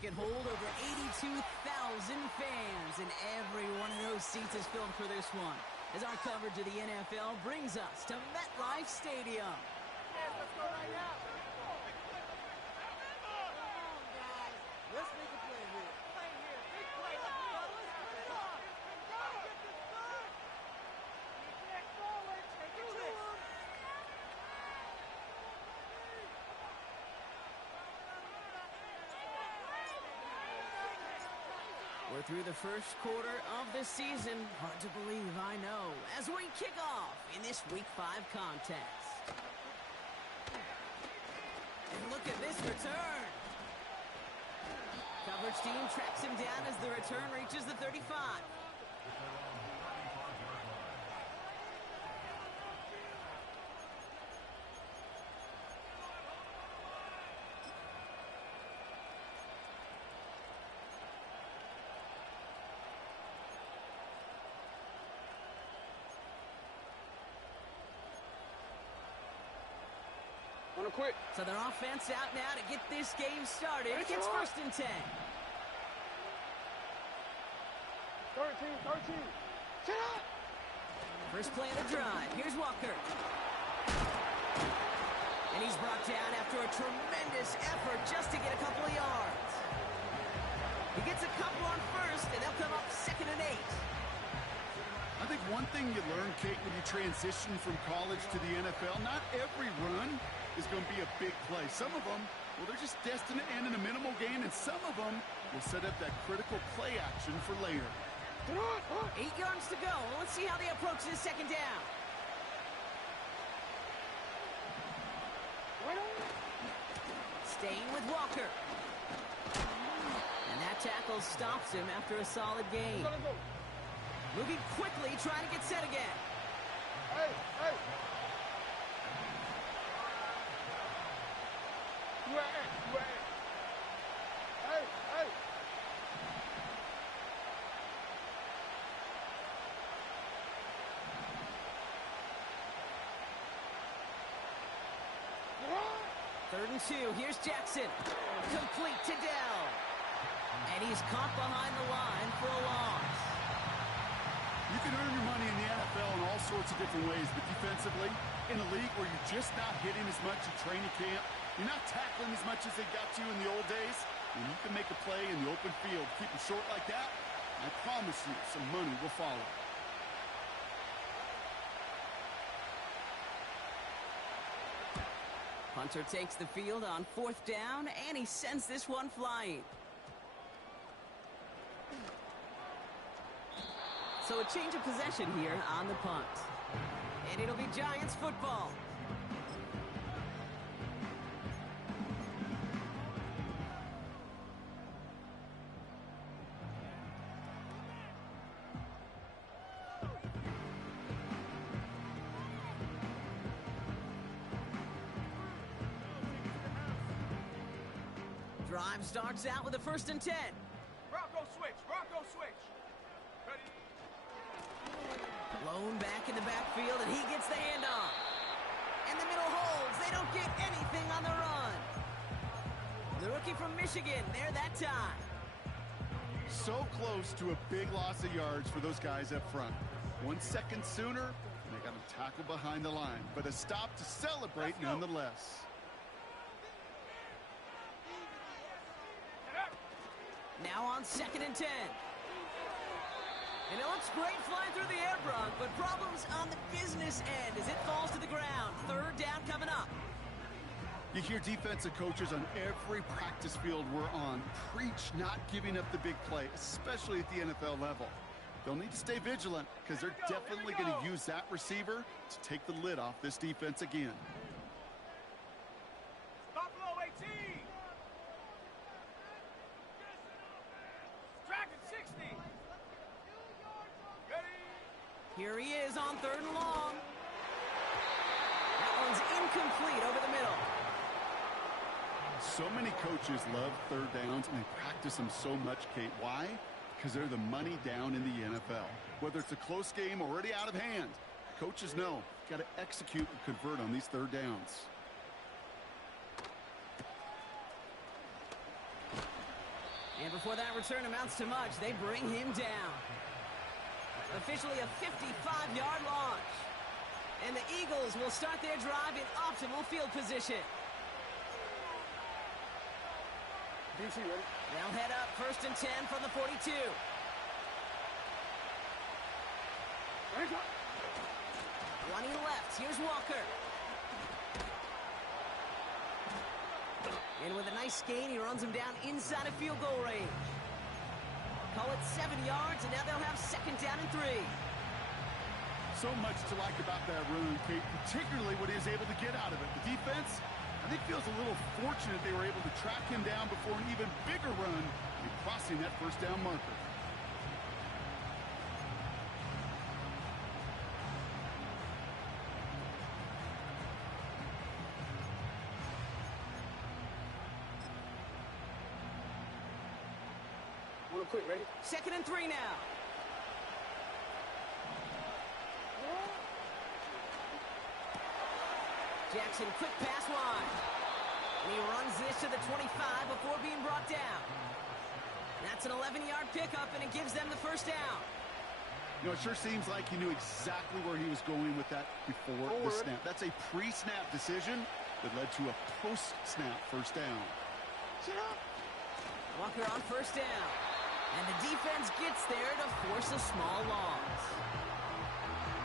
can hold over 82,000 fans, and every one of those seats is filled for this one, as our coverage of the NFL brings us to MetLife Stadium. Yes, let's go right now. Come on, guys. Let's make a play here. Play here. Big play. Let's go. Come on. Go. Get this done. Keep it forward. Take it to him. We're through the first quarter of the season. Hard to believe, I know, as we kick off in this Week 5 contest. And look at this return. Coverage team tracks him down as the return reaches the 35. Quick. So their offense out now to get this game started. It gets 1st and 10. 13. Shut up! First play of the drive. Here's Walker. And he's brought down after a tremendous effort just to get a couple of yards. He gets a couple on first, and they'll come up 2nd and 8. I think one thing you learn, Kate, when you transition from college to the NFL, not every run is going to be a big play. Some of them, well, they're just destined to end in a minimal gain, and some of them will set up that critical play action for later. 8 yards to go. Let's see how they approach this 2nd down. Staying with Walker. And that tackle stops him after a solid gain. Moving quickly, trying to get set again. Hey! Hey! 3rd and 2. Here's Jackson. Complete to Dell. And he's caught behind the line for a loss. You can earn your money in the NFL in all sorts of different ways, but defensively, in a league where you're just not hitting as much at training camp, you're not tackling as much as they got you in the old days, and you can make a play in the open field, keep it short like that, I promise you some money will follow. Punter takes the field on 4th down, and he sends this one flying. So a change of possession here on the punt. And it'll be Giants football. Drive starts out with a 1st and 10. Bronco switch. Ready? Blown back in the backfield, and he gets the handoff. And the middle holds. They don't get anything on the run. The rookie from Michigan, there that time. So close to a big loss of yards for those guys up front. 1 second sooner, and they got him tackled behind the line. But a stop to celebrate nonetheless. Now on 2nd and 10. And it looks great flying through the air, Bronk, but problems on the business end as it falls to the ground. 3rd down coming up. You hear defensive coaches on every practice field we're on preach not giving up the big play, especially at the NFL level. They'll need to stay vigilant because they're definitely going to use that receiver to take the lid off this defense again. Buffalo 18. Dragon 60. Ready? Here he is on 3rd and long. That one's incomplete over the middle. So many coaches love 3rd downs, and they practice them so much, Kate. Why? Because they're the money down in the NFL. Whether it's a close game already out of hand, coaches know got to execute and convert on these 3rd downs. And before that return amounts to much, they bring him down. Officially a 55-yard launch. And the Eagles will start their drive in optimal field position. DC, ready? They'll head up 1st and 10 from the 42. Ready, go. Running left, here's Walker. And with a nice gain, he runs him down inside of field goal range. Call it 7 yards, and now they'll have 2nd down and 3. So much to like about that run, Kate, particularly what he was able to get out of it. The defense, I think, feels a little fortunate they were able to track him down before an even bigger run and crossing that 1st down marker. Real quick, ready? 2nd and 3 now. Jackson, quick pass wide. And he runs this to the 25 before being brought down. That's an 11-yard pickup, and it gives them the 1st down. You know, it sure seems like he knew exactly where he was going with that before the snap. That's a pre-snap decision that led to a post-snap 1st down. Walker on 1st down. And the defense gets there to force a small loss.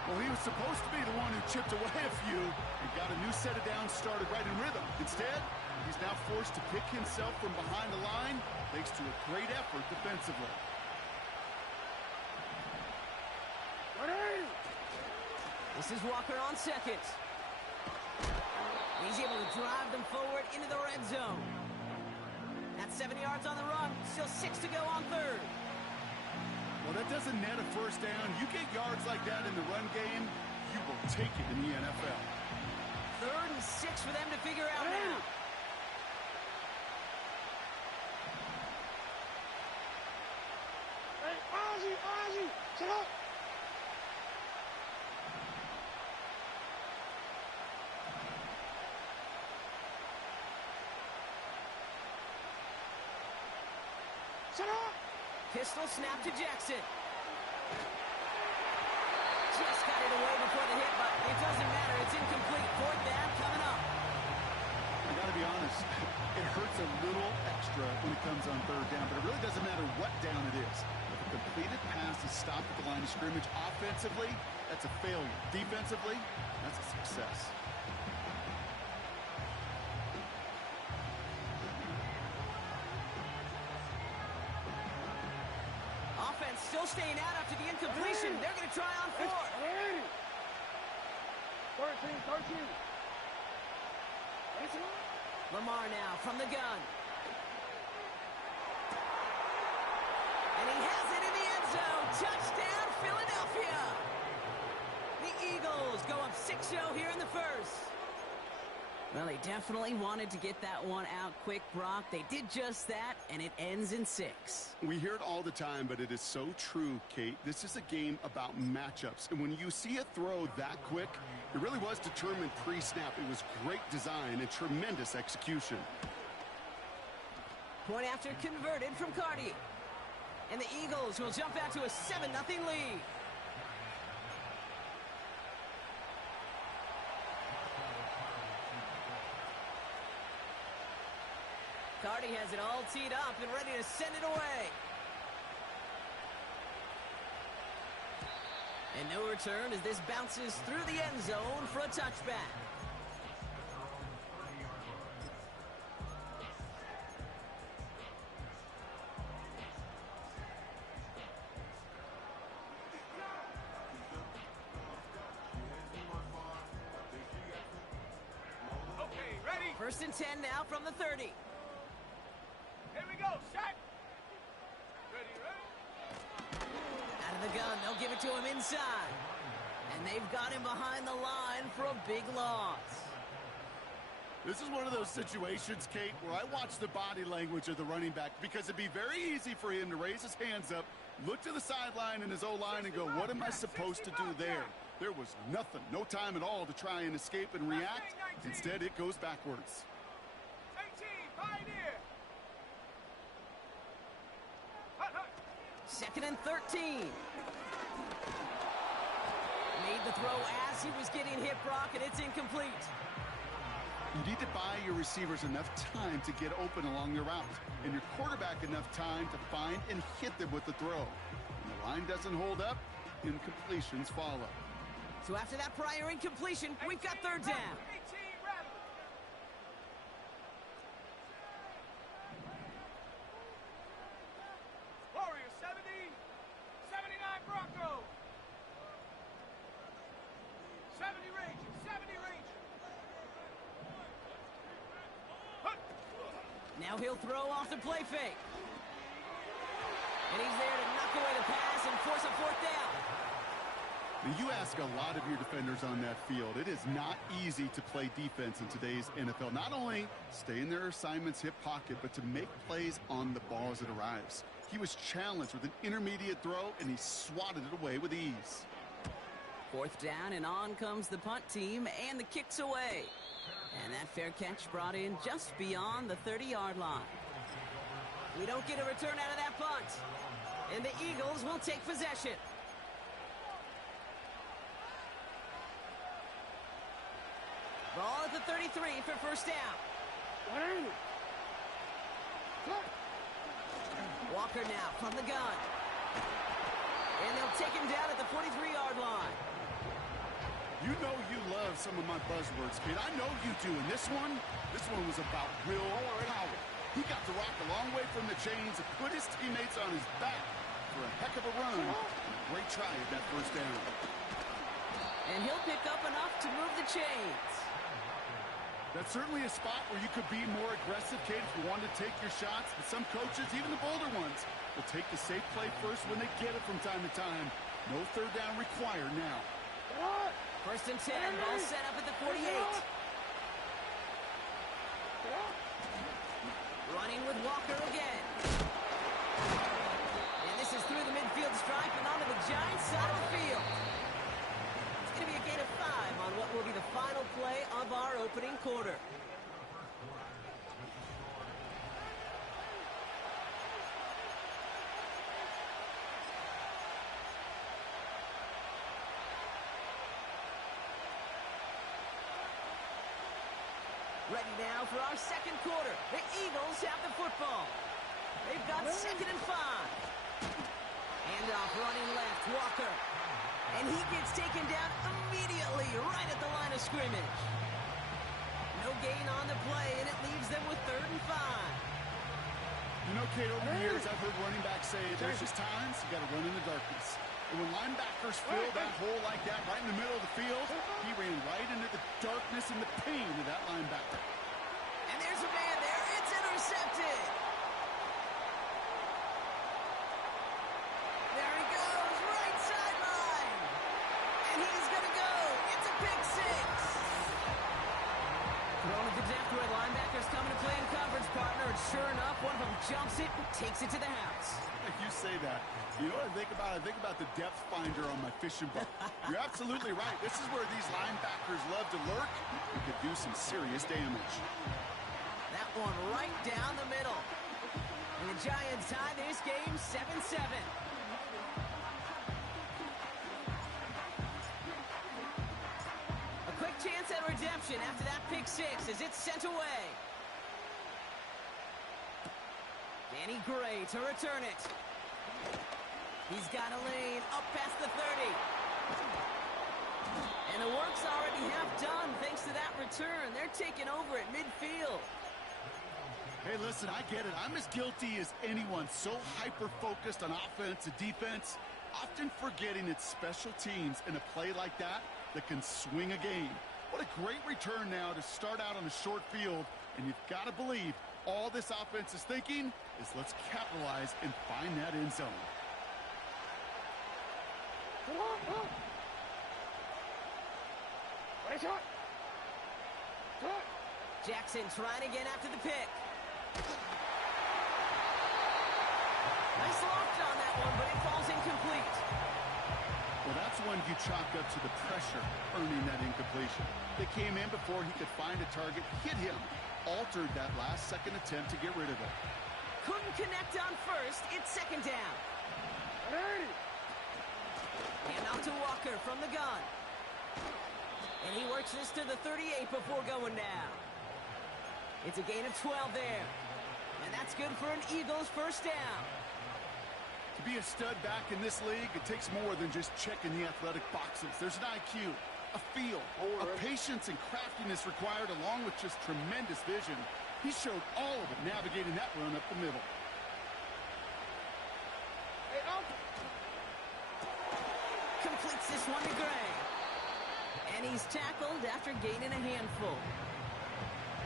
Well, he was supposed to be the one who chipped away a few and got a new set of downs started right in rhythm. Instead, he's now forced to pick himself from behind the line thanks to a great effort defensively. Ready? This is Walker on 2nd. He's able to drive them forward into the red zone. That's 7 yards on the run. Still 6 to go on 3rd. Well, that doesn't net a 1st down. You get yards like that in the run game, you will take it in the NFL. 3rd and 6 for them to figure out now. Hey, Ozzy, sit up. Sit up. Pistol snap to Jackson. Just got it away before the hit, but it doesn't matter. It's incomplete. 4th down coming up. I got to be honest, it hurts a little extra when it comes on 3rd down, but it really doesn't matter what down it is. If a completed pass is stopped at the line of scrimmage offensively, that's a failure. Defensively, that's a success. Offense still staying out after the incompletion. They're going to try on 4th. 13. Lamar now from the gun. And he has it in the end zone. Touchdown, Philadelphia. The Eagles go up 6-0 here in the 1st. Well, they definitely wanted to get that one out quick, Brock. They did just that, and it ends in 6. We hear it all the time, but it is so true, Kate. This is a game about matchups. And when you see a throw that quick, it really was determined pre-snap. It was great design and tremendous execution. Point after converted from Cardi. And the Eagles will jump out to a 7-0 lead. Cardi has it all teed up and ready to send it away. And no return as this bounces through the end zone for a touchback. Okay, ready? 1st and 10 now from the 30. Here we go, set. Ready? Out of the gun, they'll give it to him inside. And they've got him behind the line for a big loss. This is one of those situations, Kate, where I watch the body language of the running back because it'd be very easy for him to raise his hands up, look to the sideline and his O-line and go, what am I supposed to do there? There was nothing, no time at all to try and escape and react. Instead, it goes backwards. 18, Pioneer. 2nd and 13. Made the throw as he was getting hit, Brock, and it's incomplete. You need to buy your receivers enough time to get open along the route, and your quarterback enough time to find and hit them with the throw. When the line doesn't hold up, incompletions follow. So after that prior incompletion, we've got 3rd down. Warrior 70, 79 Bronco. 70 Rangers, 70 Rangers. Now he'll throw off the play fake. And he's there to knock away the pass and force a 4th down. You ask a lot of your defenders on that field. It is not easy to play defense in today's NFL. Not only stay in their assignment's hip pocket, but to make plays on the ball as it arrives. He was challenged with an intermediate throw, and he swatted it away with ease. 4th down, and on comes the punt team, and the kick's away. And that fair catch brought in just beyond the 30-yard line. We don't get a return out of that punt. And the Eagles will take possession. Ball at the 33 for 1st down. 180. Walker now from the gun. And they'll take him down at the 43-yard line. You know you love some of my buzzwords, kid. I know you do. And this one was about real power. He got the rock a long way from the chains and put his teammates on his back for a heck of a run. Great try at that 1st down. And he'll pick up enough to move the chains. That's certainly a spot where you could be more aggressive, Kate, if you wanted to take your shots. But some coaches, even the bolder ones, will take the safe play first when they get it from time to time. No 3rd down required now. 1st and 10, ball set up at the 48. Running with Walker again. And this is through the midfield stripe and onto the Giants side of the field. It's going to be a gain of 5 on what will be the final play of our opening quarter. Ready now for our 2nd quarter. The Eagles have the football. They've got 2nd and 5. Handoff running left, Walker. And he gets taken down immediately right at the line of scrimmage. No gain on the play, and it leaves them with 3rd and 5. You know, Kate, over the years, I've heard running backs say there's just times you got to run in the darkness. And when linebackers fill that hole like that right in the middle of the field, he ran right into the darkness and the pain of that linebacker. And there's a man there. It's intercepted. There he goes, right sideline. And he's going to go. It's a pick 6. Thrown at the depth where linebackers come to play in coverage, partner. And sure enough, one of them jumps it and takes it to the house. You say that. You know what I think about? I think about the depth finder on my fishing boat. You're absolutely right. This is where these linebackers love to lurk and could do some serious damage. That one right down the middle. And the Giants tie this game 7-7. A quick chance at redemption after that pick 6 as it's sent away. Danny Gray to return it. He's got a lane up past the 30. And the work's already half done thanks to that return. They're taking over at midfield. Hey, listen, I get it. I'm as guilty as anyone. So hyper-focused on offense and defense, often forgetting it's special teams in a play like that can swing a game. What a great return now to start out on a short field. And you've got to believe all this offense is thinking is let's capitalize and find that end zone. Jackson trying again after the pick. Nice loft on that one, but it falls incomplete. Well, that's one you chalk up to the pressure earning that incompletion. They came in before he could find a target, hit him, altered that last second attempt to get rid of it. Couldn't connect on first. It's 2nd down. to Walker from the gun. And he works this to the 38 before going down. It's a gain of 12 there. And that's good for an Eagles first down. To be a stud back in this league, it takes more than just checking the athletic boxes. There's an IQ, a feel, a patience and craftiness required, along with just tremendous vision. He showed all of it navigating that run up the middle. Completes this one to Gray. And he's tackled after gaining a handful.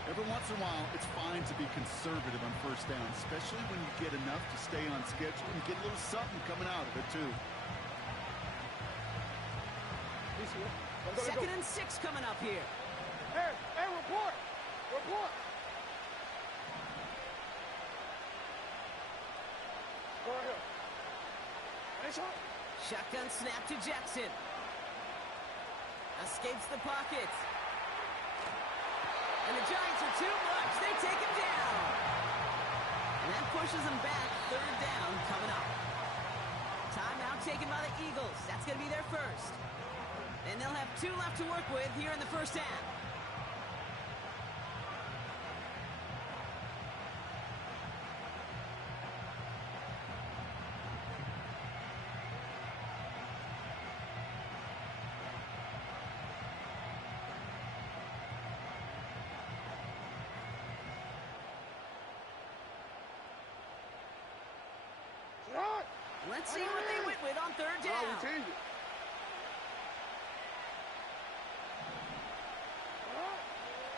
Every once in a while, it's fine to be conservative on first down, especially when you get enough to stay on schedule and get a little something coming out of it, too. 2nd and 6 coming up here. Hey, report! Report! Go right here. Nice shot. Shotgun snap to Jackson. Escapes the pocket. And the Giants are too much. They take him down. And that pushes him back. 3rd down coming up. Timeout taken by the Eagles. That's going to be their first. And they'll have 2 left to work with here in the first half. Let's see what they went with on 3rd down. We changed it.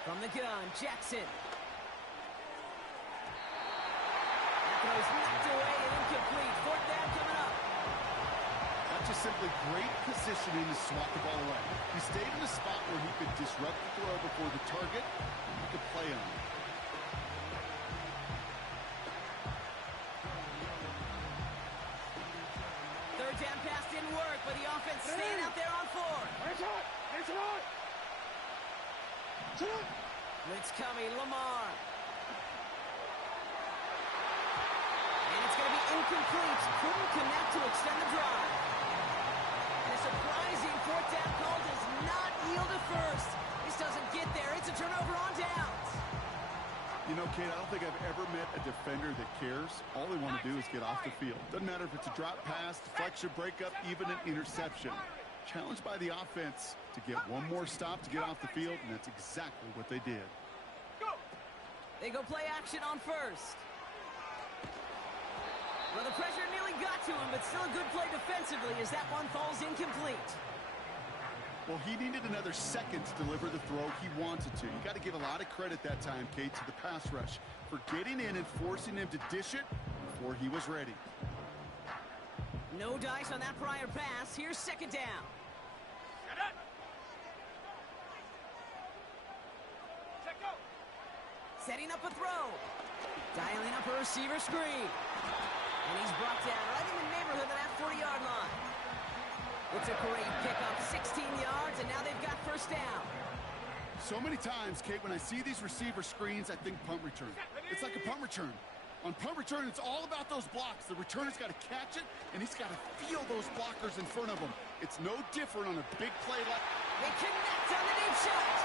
From the gun, Jackson. That throw's knocked away and incomplete. 4th down coming up. Not just simply great positioning to swat the ball away. He stayed in a spot where he could disrupt the throw before the target, and he could play on it. Down pass didn't work, but the offense staying out there on 4. Nice shot. Nice shot. Shot. Blitz coming, Lamar. And it's going to be incomplete. Couldn't connect to extend the drive. And a surprising 4th down call does not yield a first. This doesn't get there. It's a turnover on downs. You know, Kate, I don't think I've ever met a defender that cares. All they want to do is get off the field. Doesn't matter if it's a drop pass, deflection, breakup, even an interception. Challenged by the offense to get one more stop to get off the field, and that's exactly what they did. They go play action on 1st. Well, the pressure nearly got to him, but still a good play defensively as that one falls incomplete. Well, he needed another second to deliver the throw he wanted to. You got to give a lot of credit that time, Kate, to the pass rush for getting in and forcing him to dish it before he was ready. No dice on that prior pass. Here's 2nd down. Setting up a throw. Dialing up a receiver screen. And he's brought down right in the neighborhood of that 40-yard line. It's a great pickup, 16 yards, and now they've got 1st down. So many times, Kate, when I see these receiver screens, I think punt return. It's like a punt return. On punt return, it's all about those blocks. The returner's got to catch it, and he's got to feel those blockers in front of him. It's no different on a big play like... They connect on the deep shot.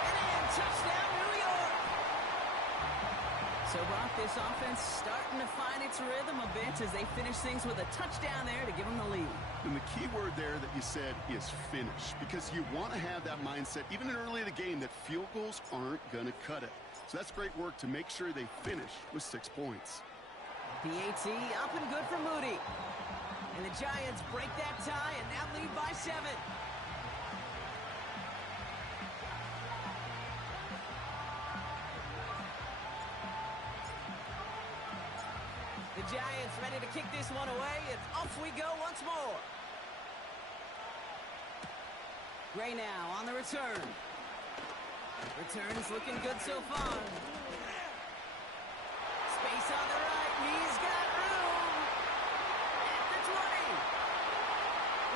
And in, touchdown, New York. So, Brock, this offense starting to find its rhythm a bit as they finish things with a touchdown there to give them the lead. And the key word there that you said is finish, because you want to have that mindset, even early in the game, that field goals aren't going to cut it. So that's great work to make sure they finish with 6 points. PAT up and good for Moody. And the Giants break that tie and now lead by 7. The Giants ready to kick this one away, and off we go once more. Gray now on the return. Return's looking good so far. Space on the right, he's got room. At the 20.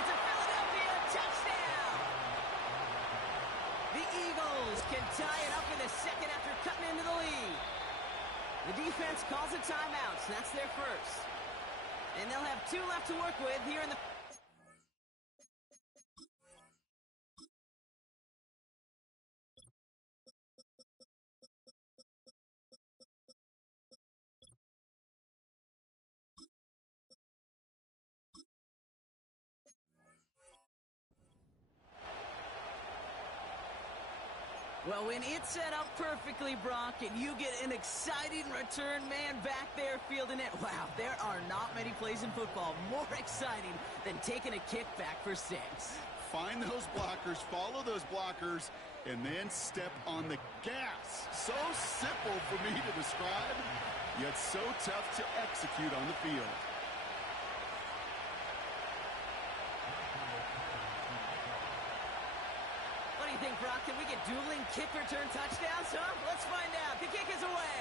It's a Philadelphia touchdown. The Eagles can tie it up in the 2nd after cutting into the lead. The defense calls a timeout, so that's their first. And they'll have 2 left to work with here in the... Well, when it's set up perfectly, Brock, and you get an exciting return man back there fielding it, wow, there are not many plays in football more exciting than taking a kick back for 6. Find those blockers, follow those blockers, and then step on the gas. So simple for me to describe, yet so tough to execute on the field. What do you think, Brock? Can we get dueling kick return touchdowns, huh? Let's find out. The kick is away.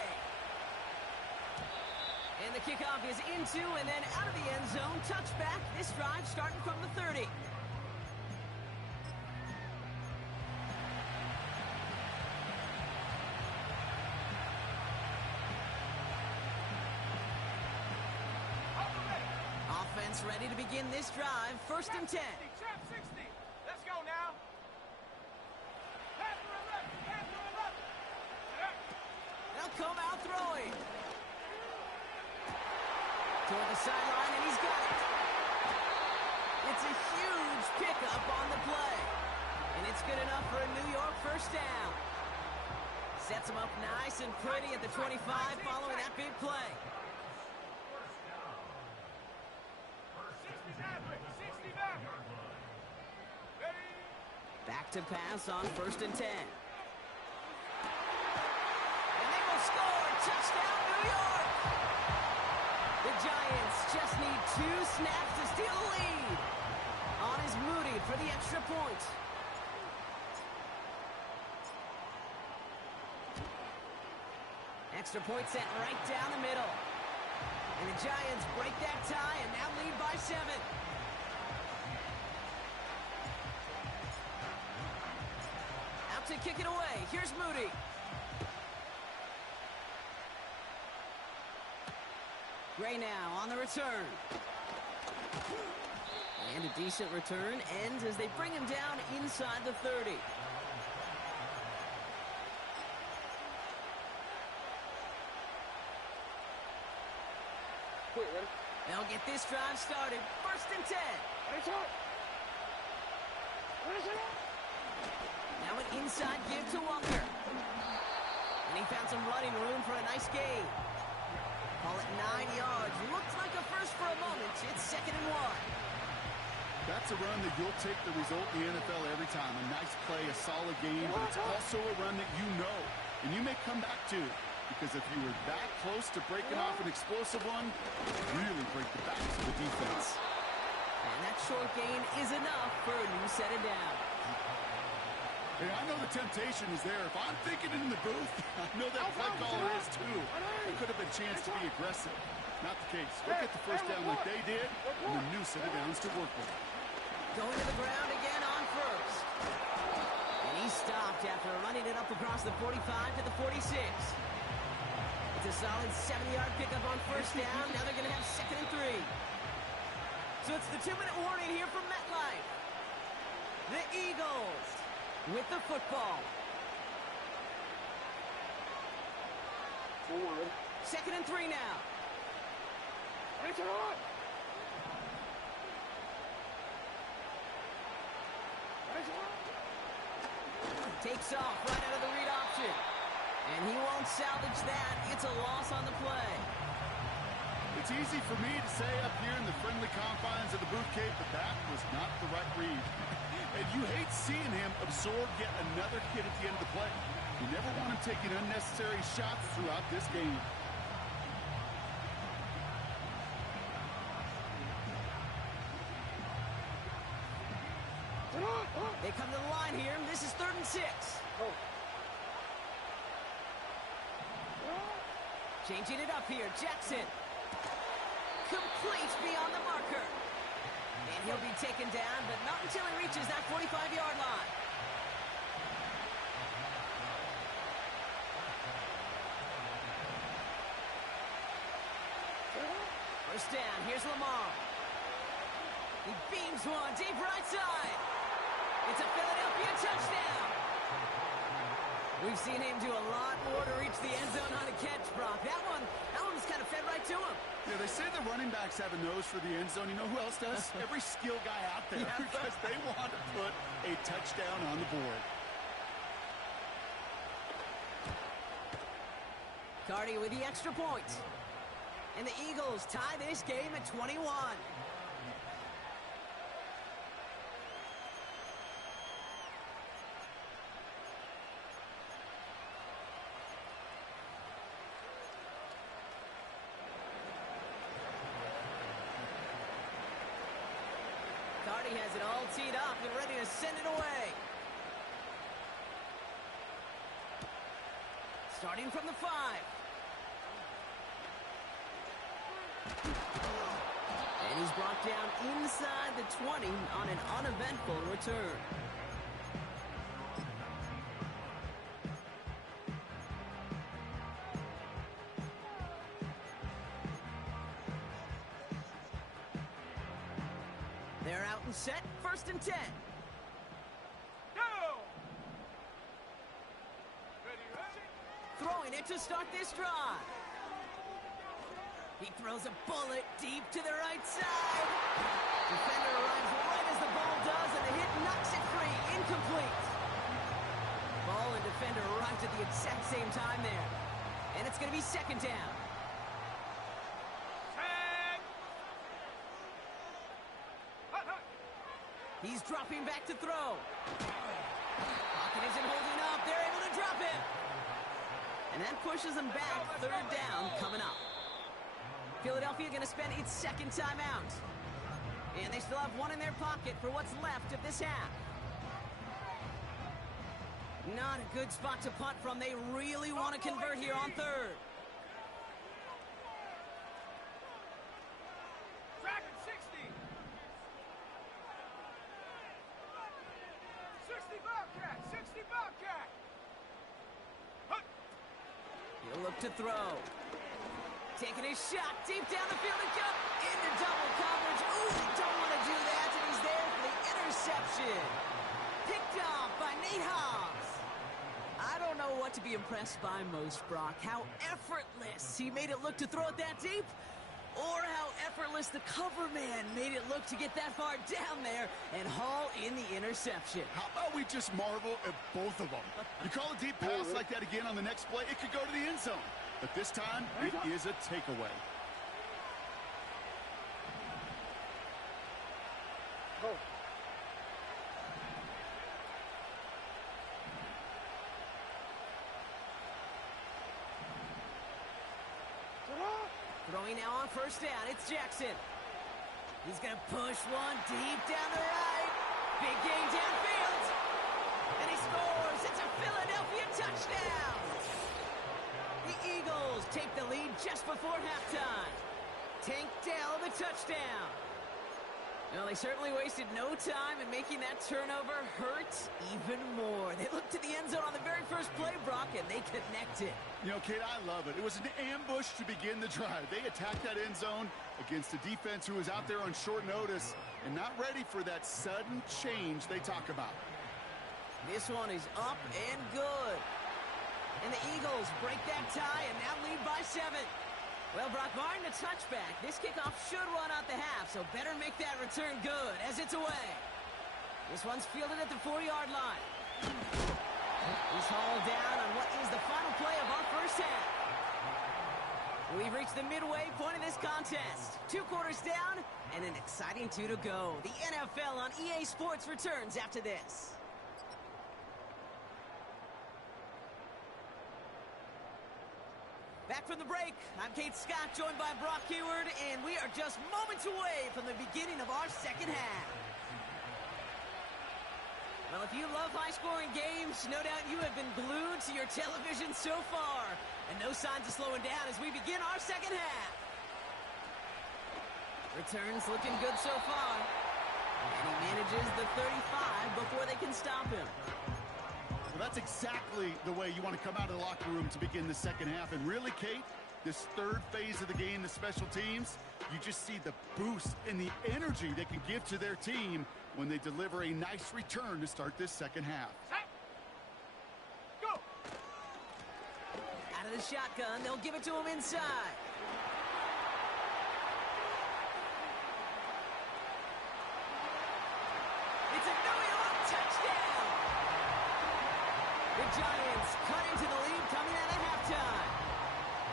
And the kickoff is into and then out of the end zone. Touchback. This drive starting from the 30. Offense ready to begin this drive. First and 10. Trap 60. Let's go now. They'll come out throwing. Toward the sideline, and he's got it. It's a huge pickup on the play. And it's good enough for a New York first down. Sets him up nice and pretty at the 25 following that big play. 60 back. Ready? Back to pass on first and 10. And they will score. Touchdown, New York. The Giants just need 2 snaps to steal the lead. On is Moody for the extra point. Extra point sent right down the middle. And the Giants break that tie and now lead by 7. Out to kick it away. Here's Moody. Gray now on the return. And a decent return ends as they bring him down inside the 30. They'll get this drive started. First and 10. Now an inside give to Walker. And he found some running room for a nice gain. Call it 9 yards. Looked like a first for a moment. It's 2nd and 1. That's a run that you'll take the result in the NFL every time. A nice play, a solid game, but it's also a run that you know, and you may come back to. Because if you were that close to breaking off an explosive one, really break the backs of the defense. And that short gain is enough for a new set of down. Hey, I know the temptation is there. If I'm thinking it in the booth, I know that play caller is too. It could have been a chance to be aggressive. Not the case. Look at the first down like they did, and a new set of downs to work with. Going to the ground again on first. And he stopped after running it up across the 45 to the 46. It's a solid 70-yard pickup on first down. Now they're going to have 2nd and 3. So it's the 2-minute warning here from MetLife. The Eagles with the football. 2nd and 3 now. Takes off right out of the read option. And he won't salvage that. It's a loss on the play. It's easy for me to say up here in the friendly confines of the booth cape, but that was not the right read. And you hate seeing him absorb yet another hit at the end of the play. You never want him taking unnecessary shots throughout this game. They come to the line here. This is 3rd and 6. Changing it up here. Jackson. Complete beyond the marker. And he'll be taken down, but not until he reaches that 45-yard line. First down. Here's Lamar. He beams one deep right side. It's a Philadelphia touchdown. We've seen him do a lot more to reach the end zone on a catch, Brock. That one was kind of fed right to him. Yeah, they say the running backs have a nose for the end zone. You know who else does? Every skill guy out there, because they want to put a touchdown on the board. Cardi with the extra point. And the Eagles tie this game at 21. Cardi has it all teed up and ready to send it away. Starting from the 5. And he's brought down inside the 20 on an uneventful return. They're out and set, 1st and 10. Throwing it to start this drive. He throws a bullet deep to the right side. Defender arrives right as the ball does, and the hit knocks it free. Incomplete. Ball and defender arrived at the exact same time there. And it's going to be 2nd down. He's dropping back to throw. Pocket isn't holding up. They're able to drop it. And that pushes them back. 3rd down coming up. Philadelphia going to spend its 2nd timeout. And they still have one in their pocket for what's left of this half. Not a good spot to punt from. They really want to convert here on 3rd. Dragon 60. 60 Bobcat. 60 Bobcat. He'll look to throw. Taking his shot deep down the field and jump into double coverage. Ooh, they don't want to do that, and he's there for the interception. Picked off by Nate Hobbs. I don't know what to be impressed by most, Brock. How effortless he made it look to throw it that deep, or how effortless the cover man made it look to get that far down there and haul in the interception. How about we just marvel at both of them? You call a deep pass like that again on the next play, it could go to the end zone. But this time, it is a takeaway. Go. Throwing now on 1st down, it's Jackson. He's going to push one deep down the right. Big gain downfield. And he scores. It's a Philadelphia touchdown. The Eagles take the lead just before halftime. Tank Dell the touchdown. Well, they certainly wasted no time in making that turnover hurt even more. They looked to the end zone on the very first play, Brock, and they connected. You know, Kate, I love it. It was an ambush to begin the drive. They attacked that end zone against a defense who was out there on short notice and not ready for that sudden change they talk about. This one is up and good. And the Eagles break that tie and now lead by 7. Well, Brock, barring the touchback, this kickoff should run out the half, so better make that return good as it's away. This one's fielded at the 4-yard line. He's hauled down on what is the final play of our first half. We've reached the midway point of this contest. 2 quarters down and an exciting 2 to go. The NFL on EA Sports returns after this. Back from the break, I'm Kate Scott, joined by Brock Hayward, and we are just moments away from the beginning of our second half. Well, if you love high-scoring games, no doubt you have been glued to your television so far, and no signs of slowing down as we begin our second half. Returns looking good so far, and he manages the 35 before they can stop him. Well, that's exactly the way you want to come out of the locker room to begin the second half. And really, Kate, this 3rd phase of the game, the special teams, you just see the boost and the energy they can give to their team when they deliver a nice return to start this second half. Go. Out of the shotgun, they'll give it to him inside. It's a New York touchdown! The Giants cut into the lead coming out of halftime.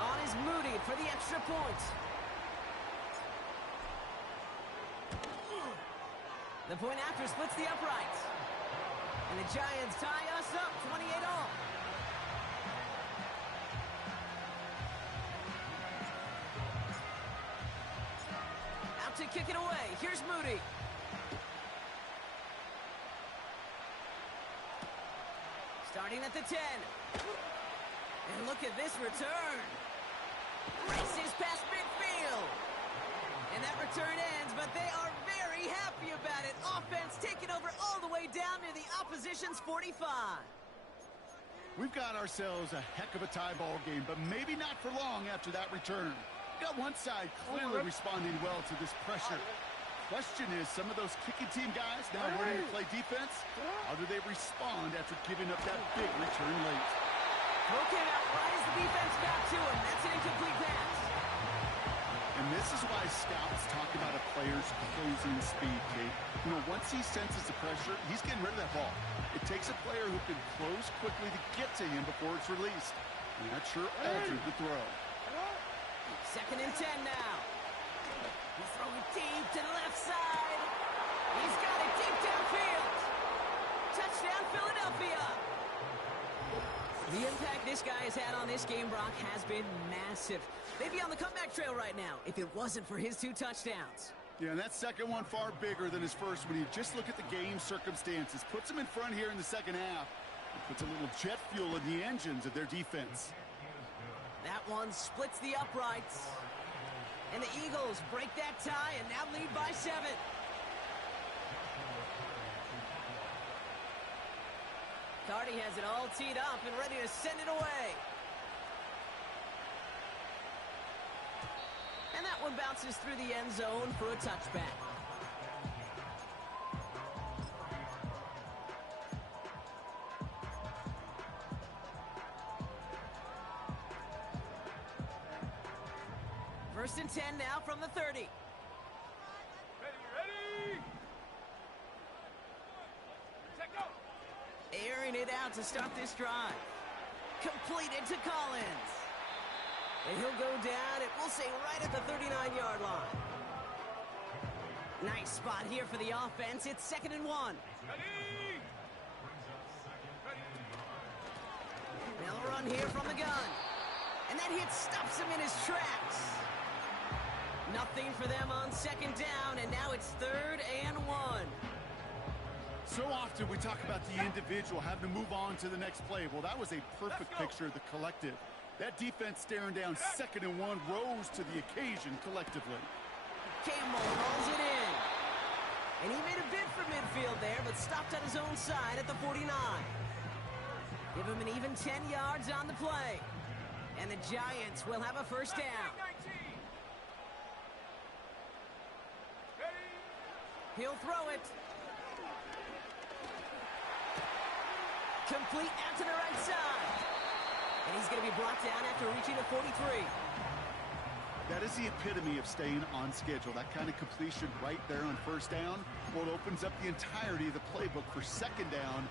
On is Moody for the extra point. The point after splits the uprights. And the Giants tie us up 28-all. Out to kick it away. Here's Moody. Starting at the 10. And look at this return. Races past midfield. And that return ends, but they are very happy about it. Offense taking over all the way down near the opposition's 45. We've got ourselves a heck of a tie ball game, but maybe not for long after that return. Got one side clearly responding well to this pressure. Question is, some of those kicking team guys now learning to play defense, how do they respond after giving up that big return late? Throw came out right as the defense got to him. That's an incomplete pass. And this is why scouts talk about a player's closing speed, Kate. You know, once he senses the pressure, he's getting rid of that ball. It takes a player who can close quickly to get to him before it's released. And that sure altered the throw. 2nd and 10 now. He's throwing deep to the left side. He's got it deep downfield. Touchdown, Philadelphia. The impact this guy has had on this game, Brock, has been massive. They'd be on the comeback trail right now if it wasn't for his 2 touchdowns. Yeah, and that second one far bigger than his first when you just look at the game circumstances. Puts him in front here in the second half. It puts a little jet fuel in the engines of their defense. That one splits the uprights. And the Eagles break that tie and now lead by 7. Cardi has it all teed up and ready to send it away. And that one bounces through the end zone for a touchback. First and 10 now from the 30. Ready, ready! Set, go! Airing it out to start this drive. Completed to Collins. And he'll go down, it will say right at the 39-yard line. Nice spot here for the offense. It's 2nd and 1. Ready! They'll run here from the gun. And that hit stops him in his tracks. Nothing for them on 2nd down, and now it's 3rd and 1. So often we talk about the individual having to move on to the next play. Well, that was a perfect picture of the collective. That defense staring down 2nd and 1 rose to the occasion collectively. Campbell rolls it in. And he made a bid for midfield there, but stopped on his own side at the 49. Give him an even 10 yards on the play. And the Giants will have a first down. He'll throw it. Complete out to the right side. And he's going to be brought down after reaching the 43. That is the epitome of staying on schedule. That kind of completion right there on first down. Well, it opens up the entirety of the playbook for 2nd down.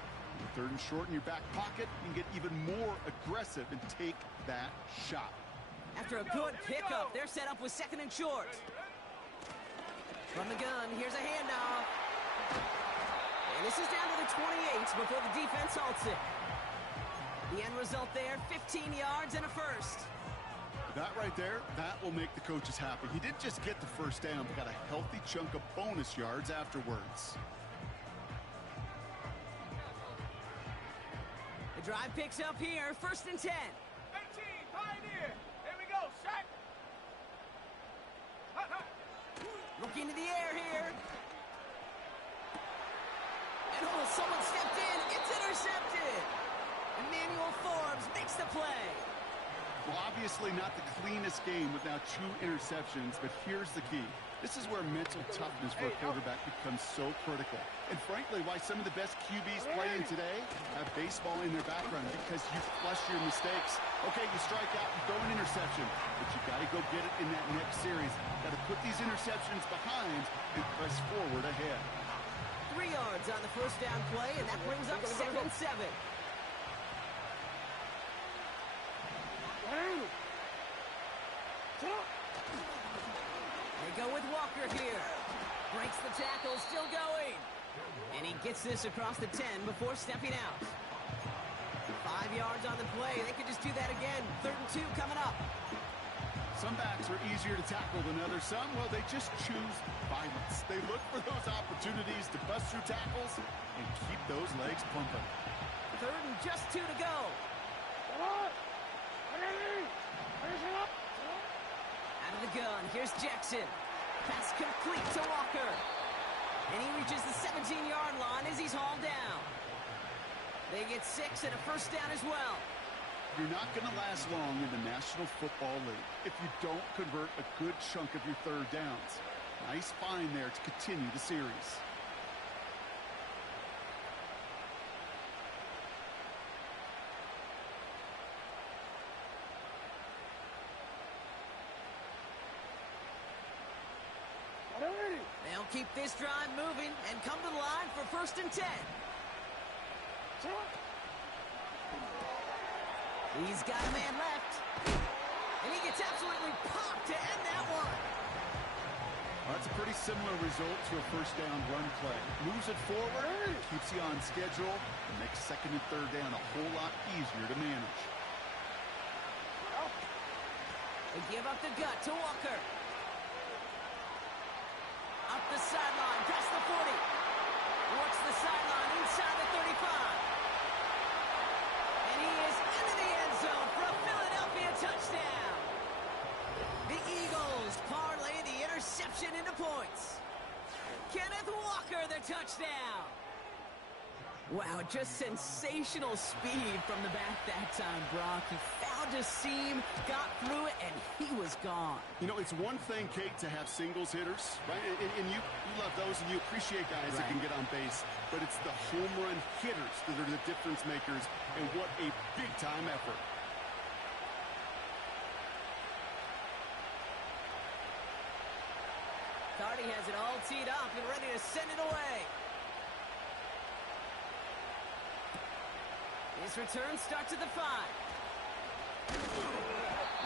3rd and short in your back pocket. You can get even more aggressive and take that shot. After a good pickup, they're set up with 2nd and short. From the gun, here's a handoff. And this is down to the 28 before the defense halts it. The end result there, 15 yards and a first. That right there, that will make the coaches happy. He didn't just get the first down, but got a healthy chunk of bonus yards afterwards. The drive picks up here, 1st and 10. 18, Pioneer! Here we go, Shaq! Hut, hut. Looking to the air here. And oh, someone stepped in. It's intercepted. Emmanuel Forbes makes the play. Well, obviously not the cleanest game with now 2 interceptions, but here's the key. This is where mental toughness for a quarterback becomes so critical. And frankly, why some of the best QBs playing today have baseball in their background, because you flush your mistakes. Okay, you strike out and throw an interception, but you got to go get it in that next series. Got to put these interceptions behind and press forward ahead. 3 yards on the first down play, and that brings up 2nd and 7. with Walker here. Breaks the tackle, still going. And he gets this across the 10 before stepping out. 5 yards on the play. They could just do that again. 3rd and 2 coming up. Some backs are easier to tackle than others. Some, well, they just choose violence. They look for those opportunities to bust through tackles and keep those legs pumping. 3rd and just 2 to go. Come on! Finish it up! Out of the gun, here's Jackson. Pass complete to Walker. And he reaches the 17-yard line as he's hauled down. They get 6 and a first down as well. You're not going to last long in the National Football League if you don't convert a good chunk of your 3rd downs. Nice find there to continue the series. They'll keep this drive moving and come to the line for 1st and 10. He's got a man left. And he gets absolutely popped to end that one. Well, that's a pretty similar result to a 1st down run play. Moves it forward, keeps you on schedule, and makes 2nd and 3rd down a whole lot easier to manage. They give up the gut to Walker. Up the sideline, past the 40. Works the sideline inside the 35. And he is into the end zone for a Philadelphia touchdown. The Eagles parlay the interception into points. Kenneth Walker, the touchdown. Wow, just sensational speed from the back that time, Brock. He found a seam, got through it, and he was gone. You know, it's one thing, Kate, to have singles hitters, right? And you love those, and you appreciate guys that can get on base. But it's the home run hitters that are the difference makers, and what a big-time effort. Cardi has it all teed up and ready to send it away. His return starts at the 5.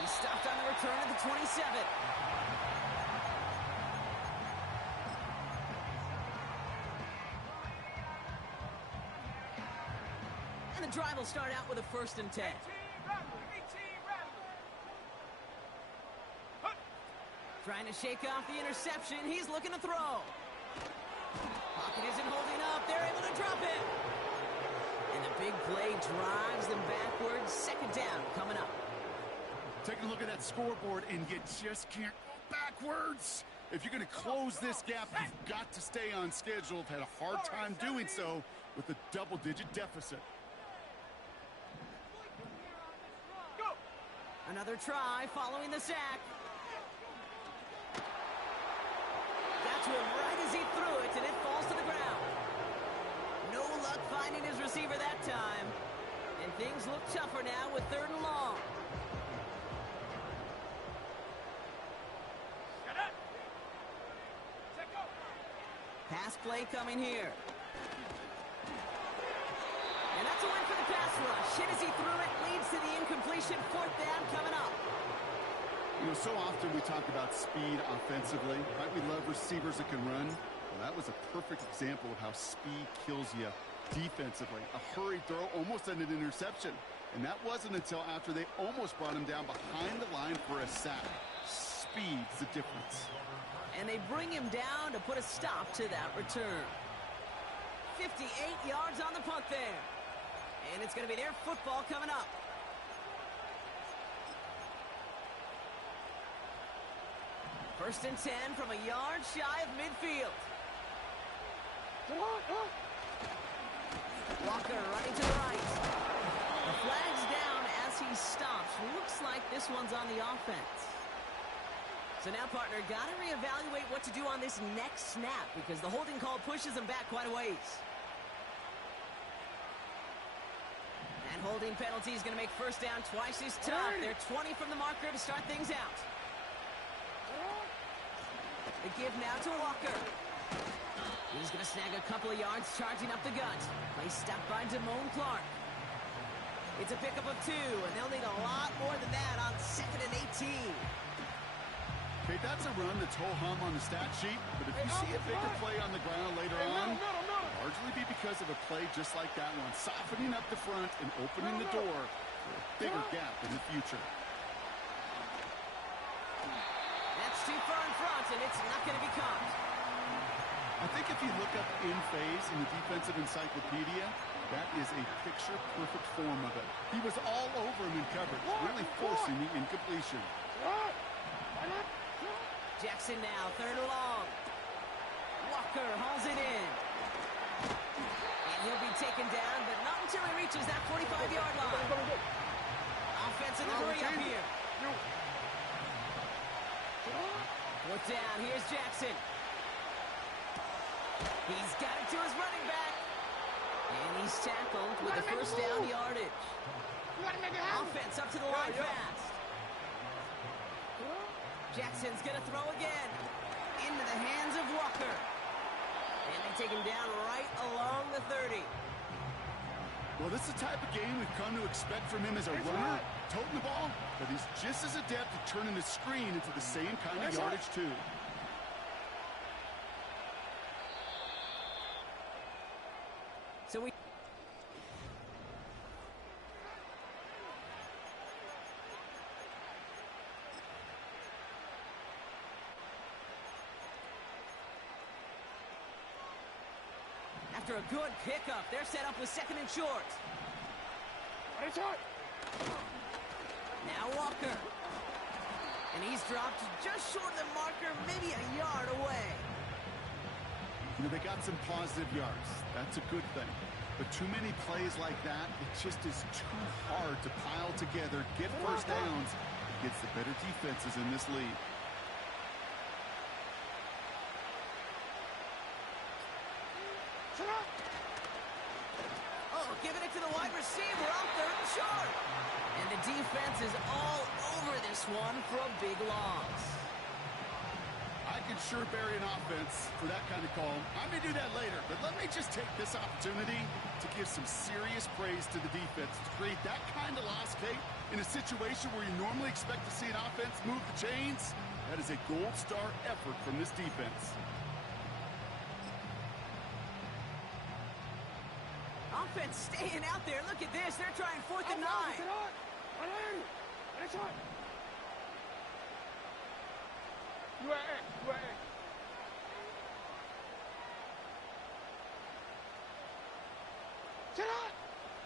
He's stopped on the return at the 27. And the drive will start out with a 1st and 10. Trying to shake off the interception. He's looking to throw. Pocket isn't holding up. They're able to drop it. And the big play drives them backwards. 2nd down coming up. Taking a look at that scoreboard, and you just can't go backwards. If you're going to close this gap, you've got to stay on schedule. I've had a hard time doing so with a double-digit deficit. Another try following the sack. Got to him right as he threw it, and it falls to the ground. No luck finding his receiver that time. And things look tougher now with 3rd and long. Pass play coming here. And that's a win for the pass rush. Hit as he threw it, leads to the incompletion. 4th down coming up. You know, so often we talk about speed offensively, right? We love receivers that can run. Well, that was a perfect example of how speed kills you defensively. A hurried throw almost ended an interception. And that wasn't until after they almost brought him down behind the line for a sack. Speed's the difference. And they bring him down to put a stop to that return. 58 yards on the punt there. And it's going to be their football coming up. First and 10 from a yard shy of midfield. Walker running to the right. The flag's down as he stops. Looks like this one's on the offense. So now, partner, got to reevaluate what to do on this next snap because the holding call pushes him back quite a ways. And holding penalty is going to make 1st down twice as tough. They're 20 from the marker to start things out. The give now to Walker. He's going to snag a couple of yards charging up the gut. Play stop by Damone Clark. It's a pickup of 2, and they'll need a lot more than that on 2nd and 18. Okay, that's a run that's ho-hum on the stat sheet, but if you see a bigger play on the ground later on, it'll largely be because of a play just like that one, softening up the front and opening the door for a bigger gap in the future. That's too far in front, and it's not going to be caught. I think if you look up in phase in the defensive encyclopedia, that is a picture-perfect form of it. He was all over him in coverage, really forcing the incompletion. Jackson now, third and long. Walker hauls it in. And he'll be taken down, but not until he reaches that 45-yard line. Offense in the hurry up here. Fourth down, here's Jackson. He's got it to his running back. And he's tackled with the first down yardage. Offense up to the line fast. Jackson's going to throw again. Into the hands of Walker. And they take him down right along the 30. Well, this is the type of game we've come to expect from him as a runner, toting the ball, but he's just as adept at turning the screen into the same kind of yardage, too. So we... After a good pickup, they're set up with second and short. Now Walker. And he's dropped just short of the marker, maybe a yard away. You know, they got some positive yards. That's a good thing. But too many plays like that, it just is too hard to pile together, get first downs against the better defenses in this league. Oh, giving it to the wide receiver on third and short. And the defense is all over this one for a big loss. I can sure bury an offense for that kind of call. I may do that later, but let me just take this opportunity to give some serious praise to the defense to create that kind of loss, Kate, in a situation where you normally expect to see an offense move the chains. That is a gold star effort from this defense. Offense staying out there. Look at this. They're trying 4th and 9.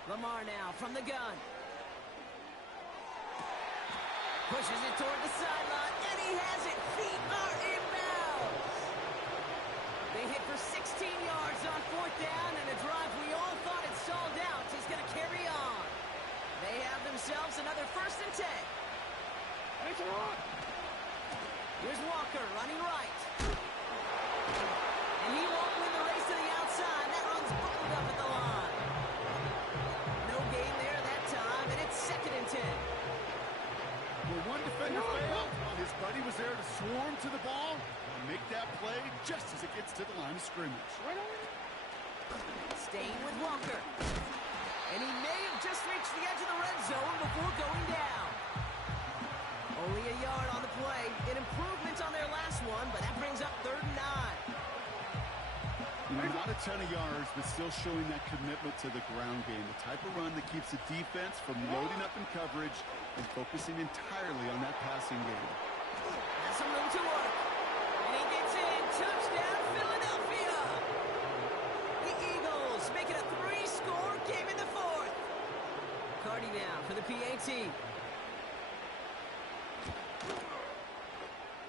Lamar now from the gun. Pushes it toward the sideline, and he has it. Feet are inbounds. They hit for 16 yards on 4th down, and a drive we all thought had stalled out is going to carry on. They have themselves another 1st and 10. Here's Walker running right. And he won't win the race to the outside. That run's bubbled up at the line. No gain there that time, and it's 2nd and 10. Well, one defender failed while his buddy was there to swarm to the ball and make that play just as it gets to the line of scrimmage. Staying with Walker. And he may have just reached the edge of the red zone before going down. Only a yard on the play. An improvement on their last one, but that brings up 3rd and 9. Not a ton of yards, but still showing that commitment to the ground game. The type of run that keeps the defense from loading up in coverage and focusing entirely on that passing game. Has some room to work. And he gets in. Touchdown, Philadelphia. The Eagles make it a 3-score game in the 4th. Cardi now for the PAT.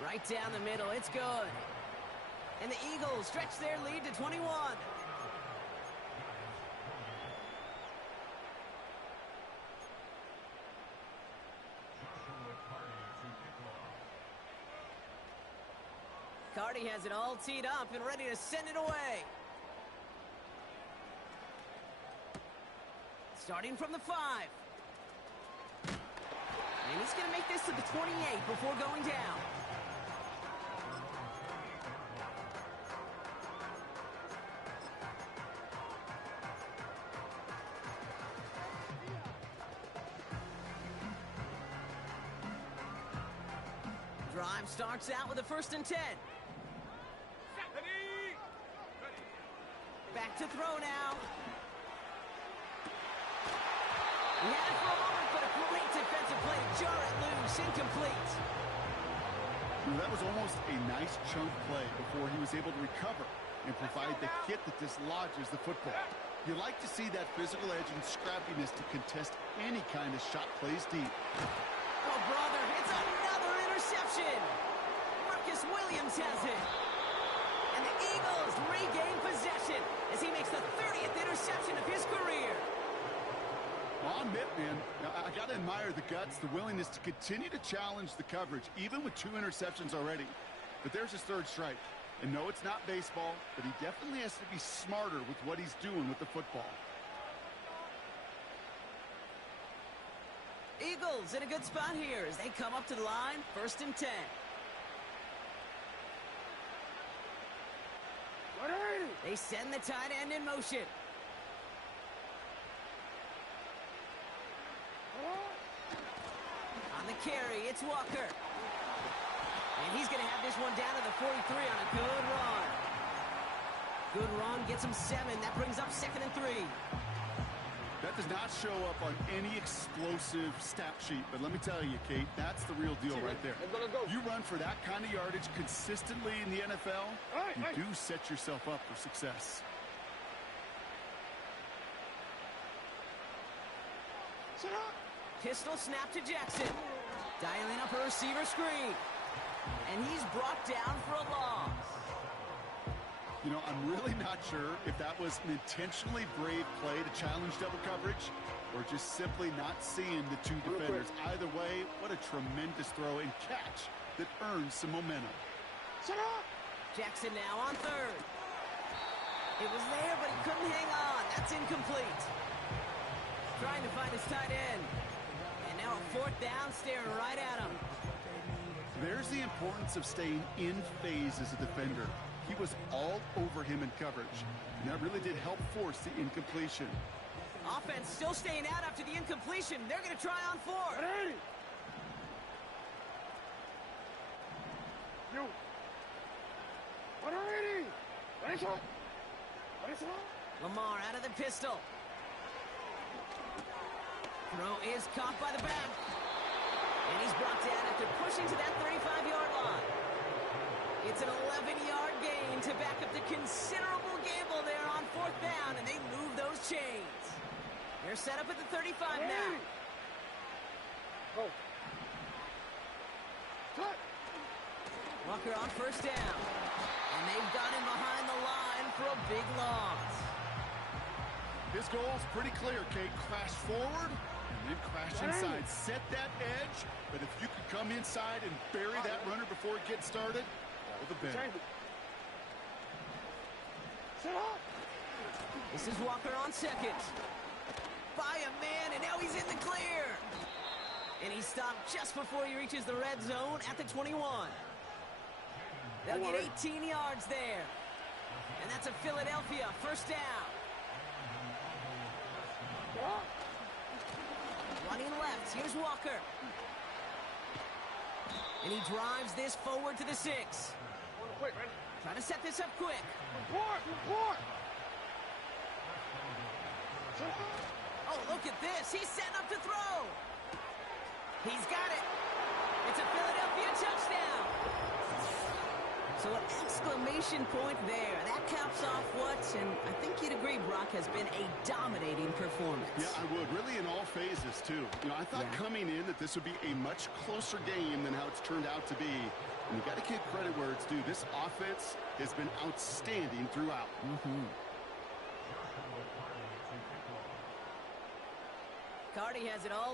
Right down the middle. It's good. And the Eagles stretch their lead to 21. Cardi has it all teed up and ready to send it away. Starting from the 5. And he's going to make this to the 28 before going down. Drive starts out with a 1st and 10. Back to throw now. He had it for a moment, but a great defensive play to jar it loose. Incomplete. That was almost a nice chunk play before he was able to recover and provide the hit that dislodges the football. You like to see that physical edge and scrappiness to contest any kind of shot plays deep. Oh, brother, it's another interception. Marcus Williams has it. And the Eagles regain possession as he makes the 30th interception of his career. Well, I'll admit, man, I got to admire the guts, the willingness to continue to challenge the coverage, even with 2 interceptions already. But there's his 3rd strike. And no, it's not baseball, but he definitely has to be smarter with what he's doing with the football. Eagles in a good spot here as they come up to the line, 1st and 10. They send the tight end in motion. On the carry, it's Walker. And he's going to have this one down to the 43 on a good run. Good run gets him 7. That brings up 2nd and 3. That does not show up on any explosive stat sheet, but let me tell you, Kate, that's the real deal right there. You run for that kind of yardage consistently in the NFL, you do set yourself up for success. Pistol snap to Jackson. Dialing up a receiver screen. And he's brought down for a loss. You know, I'm really not sure if that was an intentionally brave play to challenge double coverage or just simply not seeing the 2 defenders. Either way, what a tremendous throw and catch that earns some momentum. Jackson now on 3rd. It was there, but he couldn't hang on. That's incomplete. Trying to find his tight end. And now a 4th down, staring right at him. There's the importance of staying in phase as a defender. He was all over him in coverage, and that really did help force the incompletion. Offense still staying out after the incompletion. They're going to try on 4th. Lamar out of the pistol. Throw is caught by the back. And he's brought down after pushing to that 35-yard line. It's an 11-yard gain to back up the considerable gamble there on 4th down, and they move those chains. They're set up at the 35 now. Walker on 1st down. And they've got him behind the line for a big loss. His goal's pretty clear, Kate. Crash forward and then crash inside. Set that edge, but if you could come inside and bury that runner before it gets started, all the better. This is Walker on 2nd. By a man, and now he's in the clear. And he stopped just before he reaches the red zone at the 21. They'll get 18 yards there. And that's a Philadelphia 1st down. Running left, here's Walker. And he drives this forward to the 6. Trying to set this up quick. Oh, look at this. He's setting up to throw. He's got it. It's a Philadelphia touchdown. So an exclamation point there. That caps off what, and I think you'd agree, Brock, has been a dominating performance. Yeah, I would. Really in all phases, too. You know, I thought coming in that this would be a much closer game than how it's turned out to be. And you got to give credit where it's due. This offense has been outstanding throughout. Cardi has it all